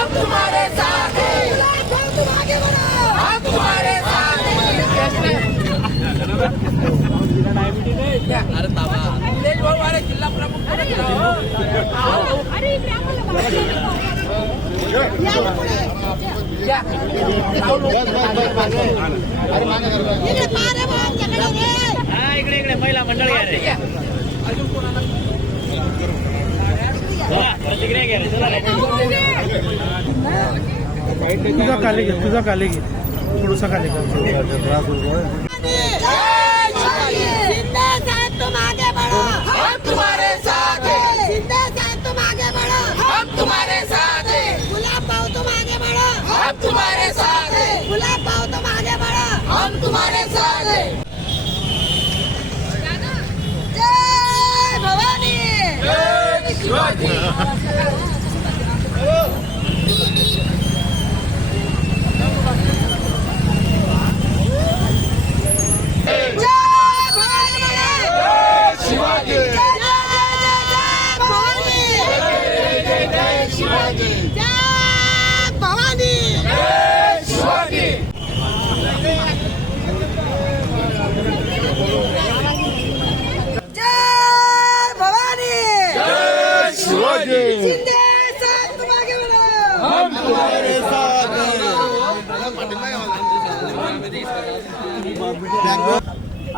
हम तुम्हारे साथ हैं, तुम आगे बढ़ो, हम तुम्हारे साथ हैं। अरे ताबा निलेश भाऊ, अरे जिल्हा प्रमुख इकडे इकडे महिला मंडळ तुझा खाली घे, तुझा खाली घे, थोडासा खाली घे. शिंदे साहब तुम आगे बढ़ो, हम तुम्हारे साथ हैं। शिंदे साहब तुम आगे बढ़ो, हम तुम्हारे साथ हैं। गुलाब भाऊ तुम आगे बढ़ो, हम तुम्हारे साथ हैं। गुलाब भाऊ तुम आगे बढ़ो, हम तुम्हारे साथ हैं। जय भवानी, जय शिवाजी।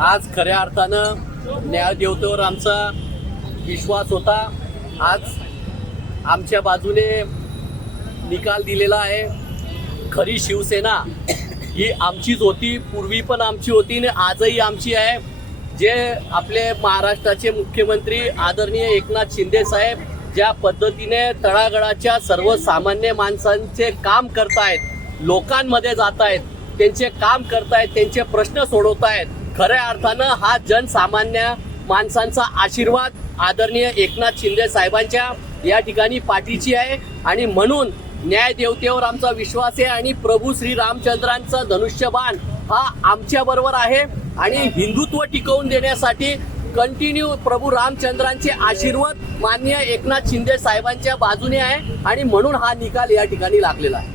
आज खऱ्या अर्थानं न्यायदेवतेवर आमचा विश्वास होता. आज आमच्या बाजूने निकाल दिलेला आहे. खरी शिवसेना ही आमचीच होती, पूर्वी पण आमची होती आणि आजही आमची आहे. जे आपले महाराष्ट्राचे मुख्यमंत्री आदरणीय एकनाथ शिंदे साहेब ज्या पद्धतीने तळागाळाच्या सर्वसामान्य माणसांचे काम करतायत, लोकांमध्ये जात आहेत, त्यांचे काम करतायत, त्यांचे प्रश्न सोडवतायत, खऱ्या अर्थानं हा जनसामान्य माणसांचा आशीर्वाद आदरणीय एकनाथ शिंदे साहेबांच्या या ठिकाणी पाठीची आहे. आणि म्हणून न्यायदेवतेवर आमचा विश्वास आहे आणि प्रभू श्री रामचंद्रांचा धनुष्यबाण हा आमच्या बरोबर आहे. आणि हिंदुत्व टिकवून देण्यासाठी कंटिन्यू प्रभू रामचंद्रांचे आशीर्वाद माननीय एकनाथ शिंदे साहेबांच्या बाजूने आहे. आणि म्हणून हा निकाल या ठिकाणी लागलेला आहे.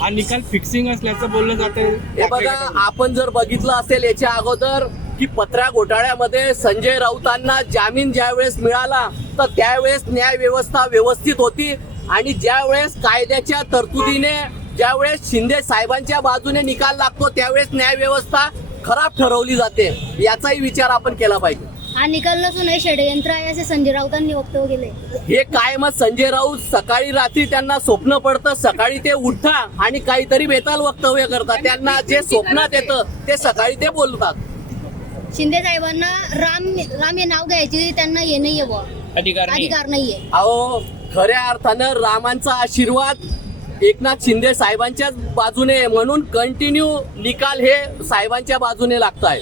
हा निकाल फिक्सिंग असल्याचं बोललं जातं. हे बघा, आपण जर बघितलं असेल याच्या अगोदर की पत्र्या घोटाळ्यामध्ये संजय राऊतांना जामीन ज्यावेळेस मिळाला तर त्यावेळेस न्याय व्यवस्था व्यवस्थित होती. आणि ज्यावेळेस कायद्याच्या तरतुदीने ज्यावेळेस शिंदे साहेबांच्या बाजूने निकाल लागतो त्यावेळेस न्याय व्यवस्था खराब ठरवली जाते. याचाही विचार आपण केला पाहिजे. हा निकाल नसून हे षडयंत्र आहे असे संजय राऊतांनी वक्तव्य केले. हे कायमच संजय राऊत सकाळी रात्री त्यांना स्वप्न पडतं, सकाळी ते उठता आणि काहीतरी बेताल वक्तव्य करतात. त्यांना जे स्वप्नात येतं ते सकाळी ते बोलतात. शिंदे साहेबांना राम हे नाव घ्यायची त्यांना हे नाहीये बुवा, अधिकार नाहीये. अहो, खऱ्या अर्थानं रामांचा आशीर्वाद एकनाथ शिंदे साहेबांच्याच बाजूने आहे. म्हणून कंटिन्यू निकाल हे साहेबांच्या बाजूने लागत आहे.